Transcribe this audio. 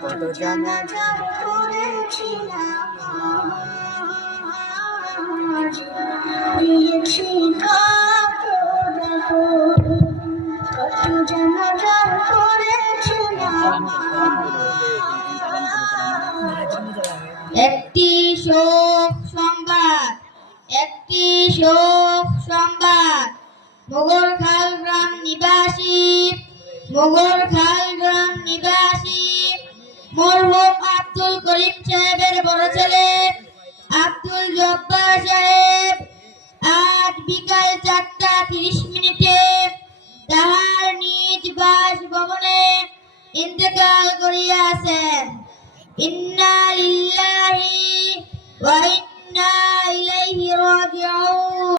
কত জানাজার করেছিলাম দিয়েছি কত জানাজার করেছিলাম একটি শোক সংবাদ মোগরখাল গ্রাম নিবাসী মরহুম আব্দুল করিম সাহেবের বড় ছেলে আব্দুল জব্বার সাহেব আজ বিকাল 4:30 তাহার নিজ বাসভবনে ইন্তেকাল করিয়াছেন। ইন্না লিল্লাহি ওয়া ইন্না ইলাইহি রাজিউন।